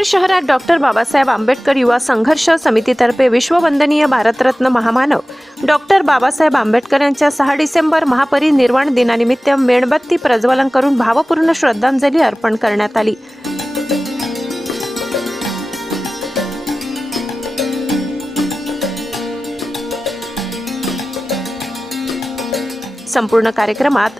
सोलापूर शहरात डॉक्टर बाबासाहेब आंबेडकर युवा संघर्ष समितीतर्फे विश्ववंदनीय भारतरत्न महामानव डॉक्टर बाबासाहेब आंबेडकर यांच्या 6 डिसेंबर महापरिनिर्वाण दिनानिमित्त मेणबत्ती प्रज्वलन करून भावपूर्ण श्रद्धांजली अर्पण करण्यात आली। संपूर्ण कार्यक्रमात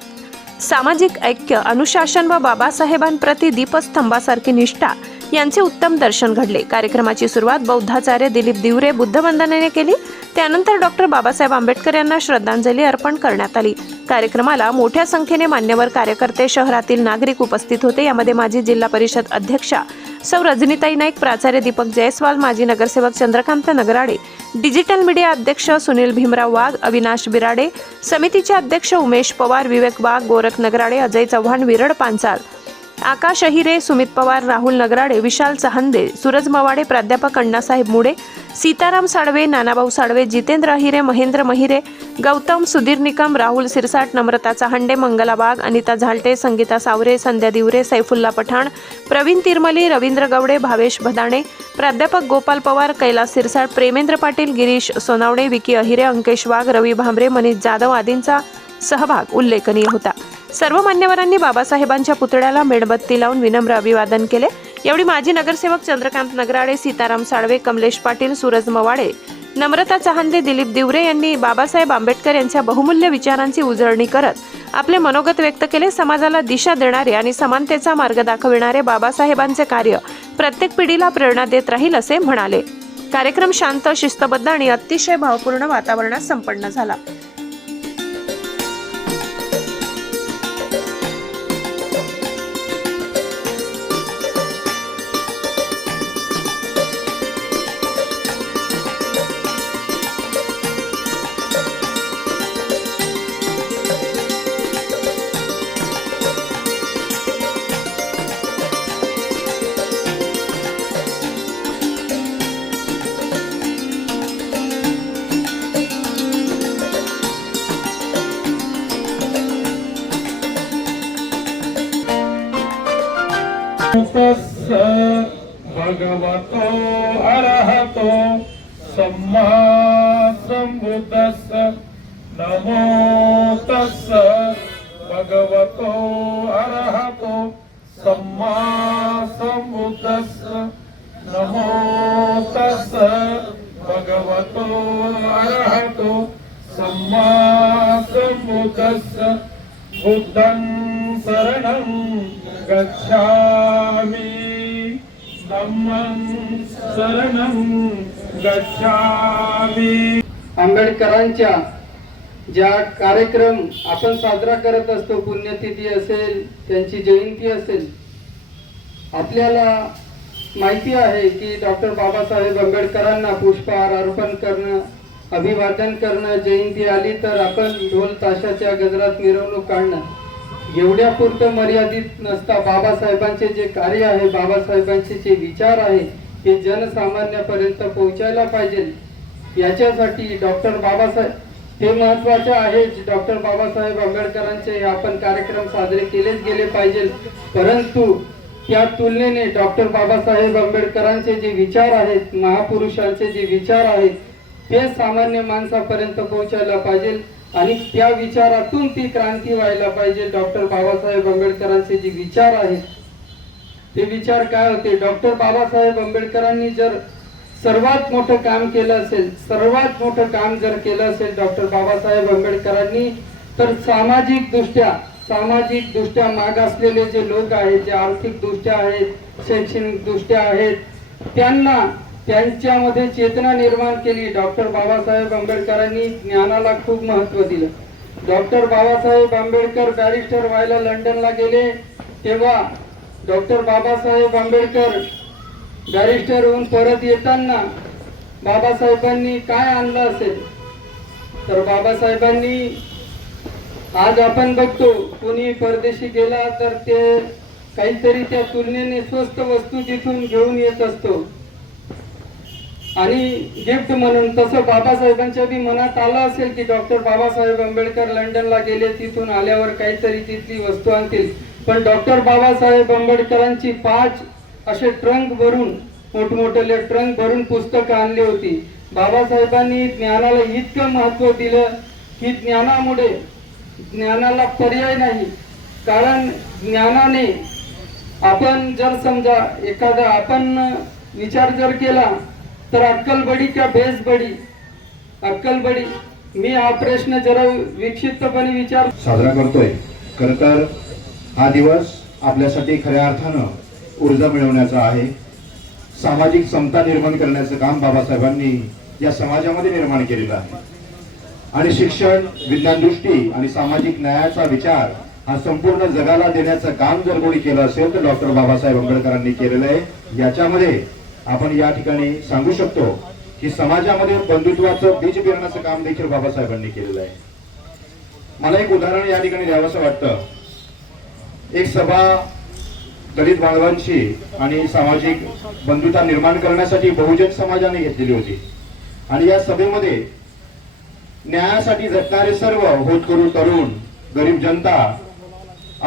सामाजिक ऐक्य, अनुशासन व बाबासाहेबांप्रती दीपस्तंभासारखी निष्ठा यांचे उत्तम दर्शन घडले। कार्यक्रमाची सुरुवात बौद्धाचार्य दिलीप दिवरे बुद्धवंदनेने केली। त्यानंतर डॉक्टर बाबासाहेब आंबेडकर यांना श्रद्धांजली अर्पण करण्यात आली। कार्यक्रमाला मोठ्या संख्येने मान्यवर कार्यकर्ते, शहरातील नागरिक उपस्थित होते। यामध्ये माजी जिल्हा परिषद अध्यक्षा सौ रजनीताई नाईक, प्राचार्य दीपक जयस्वाल, माजी नगरसेवक चंद्रकांत नगराडे, डिजिटल मीडिया अध्यक्ष सुनील भीमराव वाघ, अविनाश बिराडे, समितीचे अध्यक्ष उमेश पवार, विवेक वाघ, गोरख नगराडे, अजय चव्हाण, विरड पांचाल, आकाश अहिरे, सुमित पवार, राहुल नगराडे, विशाल चहंदे, सूरज मवाडे, प्राध्यापक अण्णासाहेब मुडे, सीताराम साळवे, नानाभाऊ साळवे, जितेंद्र अहिरे, महेंद्र महिरे, गौतम, सुधीर निकम, राहुल सिरसाट, नम्रता चहांडे, मंगला वाघ, अनिता झालटे, संगीता सावरे, संध्या दिवरे, सैफुल्ला पठाण, प्रवीण तिरमली, रवींद्र गवडे, भावेश भदाणे, प्राध्यापक गोपाल पवार, कैलास सिरसाट, प्रेमेंद्र पाटील, गिरीश सोनावणे, विकी अहिरे, अंकेश वाघ, रवी भांबरे, मनीष जाधव आदींचा सहभाग उल्लेखनीय होता। सर्व मान्यवरांनी बाबासाहेबांच्या पुतळ्याला मेणबत्ती लावून विनम्र अभिवादन केले। यावेळी माजी नगरसेवक चंद्रकांत नगराडे, सीताराम साळवे, कमलेश पाटील, सूरज मवाडे, नम्रता चहांदे, दिलीप दिवरे यांनी बाबासाहेब आंबेडकर यांच्या बहुमूल्य विचारांची उजळणी करत आपले मनोगत व्यक्त केले। समाजाला दिशा देणारे आणि समानतेचा मार्ग दाखविणारे बाबासाहेबांचे कार्य प्रत्येक पिढीला प्रेरणा देत राहील असे म्हणाले। कार्यक्रम शांत, शिस्तबद्ध आणि अतिशय भावपूर्ण वातावरणात संपन्न झाला। भगवतो अरहतो सम्मा सम्बुद्धस्स नमो तस्स भगवतो अरहतो सम्मा सम्बुद्धस्स नमो तस्स भगवतो अरहतो सम्मा सम्बुद्धस्स बुद्धं शरणं गच्छामि धम्मं शरणं गच्छामि। आंबेडकरांच्या ज्या कार्यक्रम आपण साजरा करत असतो, पुण्यतिथी असेल, त्यांची जयंती असेल, आपल्याला माहिती आहे की डॉक्टर बाबासाहेब आंबेडकरांना पुष्पहार अर्पण करणं, अभिवादन करणं, जयंती आली तर आपण ढोल ताशाच्या गजरात मिरवणूक काढणं एवढ्या पुरतं मर्यादित नसता बाबासाहेबांचे जे कार्य आहे, बाबासाहेबांचे जे विचार आहे हे जनसामान्यापर्यंत पोहोचायला पाहिजे। याच्यासाठी डॉक्टर बाबासाहेब हे महत्त्वाचे आहे। डॉक्टर बाबासाहेब आंबेडकरांचे आपण कार्यक्रम साजरे केलेच गेले पाहिजे, परंतु त्या तुलनेने डॉक्टर बाबासाहेब आंबेडकरांचे जे विचार आहेत, महापुरुषांचे जे विचार आहेत ते सामान्य माणसापर्यंत पोहोचायला पाहिजे आणि त्या विचारातून ती क्रांती व्हायला पाहिजे। डॉक्टर बाबासाहेब आंबेडकरांचे जे विचार आहेत ते विचार काय होते? डॉक्टर बाबासाहेब आंबेडकरांनी जर सर्वात मोठं काम केलं असेल, सर्वात मोठं काम जर केलं असेल डॉक्टर बाबासाहेब आंबेडकरांनी, तर सामाजिक दृष्ट्या मागासलेले जे लोक आहेत, जे आर्थिक दृष्ट्या आहेत, शैक्षणिक दृष्ट्या आहेत, त्यांच्यामध्ये चेतना निर्माण केली। डॉक्टर बाबासाहेब आंबेडकरांनी ज्ञानाला खूप महत्त्व दिलं। डॉक्टर बाबासाहेब आंबेडकर बॅरिस्टर व्हायला लंडनला गेले, तेव्हा डॉक्टर बाबासाहेब आंबेडकर बॅरिस्टर होऊन परत येताना बाबासाहेबांनी काय आणलं असेल? तर बाबासाहेबांनी, आज आपण बघतो कोणी परदेशी गेला तर ते काहीतरी त्या तुलनेने स्वस्त वस्तू तिथून घेऊन येत असतो आणि गिफ्ट म्हणून, तसं बाबासाहेबांच्या बी मनात आलं असेल की डॉक्टर बाबासाहेब आंबेडकर लंडनला गेले, तिथून आल्यावर काहीतरी तिथली वस्तू आणतील। पण डॉक्टर बाबासाहेब आंबेडकरांची 5 असे ट्रंक भरून, मोठमोठे ट्रंक भरून पुस्तकं आणली होती. बाबासाहेबांनी ज्ञानाला इतकं महत्त्व दिलं की ज्ञानाला पर्याय नाही. कारण ज्ञानाने आपण जर समजा एखादा आपण विचार जर केला तर अक्कल बडी का बेस बडी, अक्कल बडी. मी हा प्रश्न जरा विक्षिप्तपणे विचार साजरा करतोय. खरं तर हा दिवस आपल्यासाठी खऱ्या अर्थानं ऊर्जा मिळवण्याचा आहे. सामाजिक समता निर्माण करण्याचं काम बाबासाहेबांनी या समाजामध्ये निर्माण केलेलं आहे. आणि शिक्षण, विज्ञान दृष्टी आणि सामाजिक न्यायाचा विचार हा संपूर्ण जगाला देण्याचं काम जर कोणी केलं असेल तर डॉक्टर बाबासाहेब आंबेडकरांनी केलेलं आहे. याच्यामध्ये आपण या ठिकाणी सांगू शकतो की समाजामध्ये बंधुत्वाचं बीज पेरण्याचं काम देखील बाबासाहेबांनी केलेलं आहे. मला एक उदाहरण या ठिकाणी द्यावंसं वाटतं. एक सभा दलित बांधवांची आणि सामाजिक बंधुता निर्माण करण्यासाठी बहुजन समाजाने घेतलेली होती. आणि या सभेमध्ये न्यायासाठी झटणारे सर्व होतकरू तरुण, गरीब जनता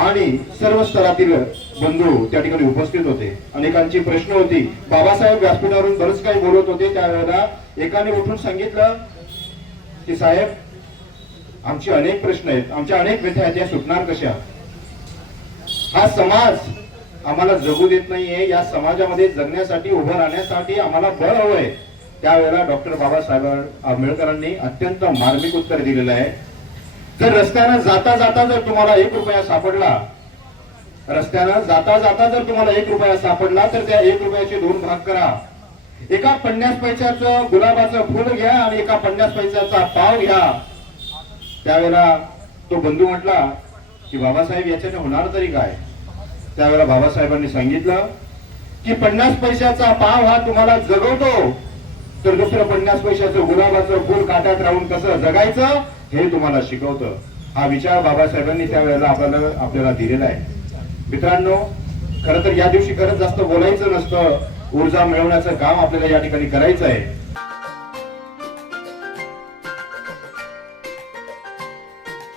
आणि सर्व स्तरातील बंधू त्या ठिकाणी उपस्थित होते. अनेकांची प्रश्न होती. बाबासाहेब व्यासपीठावरून बरंच काही बोलत होते. त्यावेळेला एकाने उठून सांगितलं की साहेब, आमचे अनेक प्रश्न आहेत, आमच्या अनेक व्यथा आहेत, त्या सुटणार कशा? हा समाज आम्हाला जगू देत नाहीये. या समाजामध्ये जगण्यासाठी, उभं राहण्यासाठी आम्हाला बळ हवंय. त्यावेळेला डॉक्टर बाबासाहेब आंबेडकरांनी अत्यंत मार्मिक उत्तर दिलेलं आहे. जर रस्त्यानं जाता जाता जर तुम्हाला 1 रुपया सापडला, रस्त्यानं जाता जाता जर तुम्हाला 1 रुपया सापडला तर त्या 1 रुपयाचे 2 भाग करा. एका 50 पैशाचं गुलाबाचं फुल घ्या आणि एका 50 पैशाचा पाव घ्या. त्यावेळेला तो बंधू म्हटला की बाबासाहेब, याच्याने होणार तरी काय? त्यावेळेला बाबासाहेबांनी सांगितलं की 50 पैशाचा पाव हा तुम्हाला जगवतो, तर दुसरं 50 पैशाचं गुलाबाचं फुल काट्यात राहून कसं जगायचं हे तुम्हाला शिकवतं. हा विचार बाबासाहेबांनी त्यावेळेला आपल्याला दिलेला आहे. मित्रांनो, खरं तर या दिवशी खरंच जास्त बोलायचं नसतं. ऊर्जा मिळवण्याचं काम आपल्याला या ठिकाणी करायचं आहे.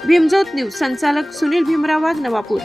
भीमज्योत न्यूज संचालक सुनील भीमराव वाघ, नवापूर.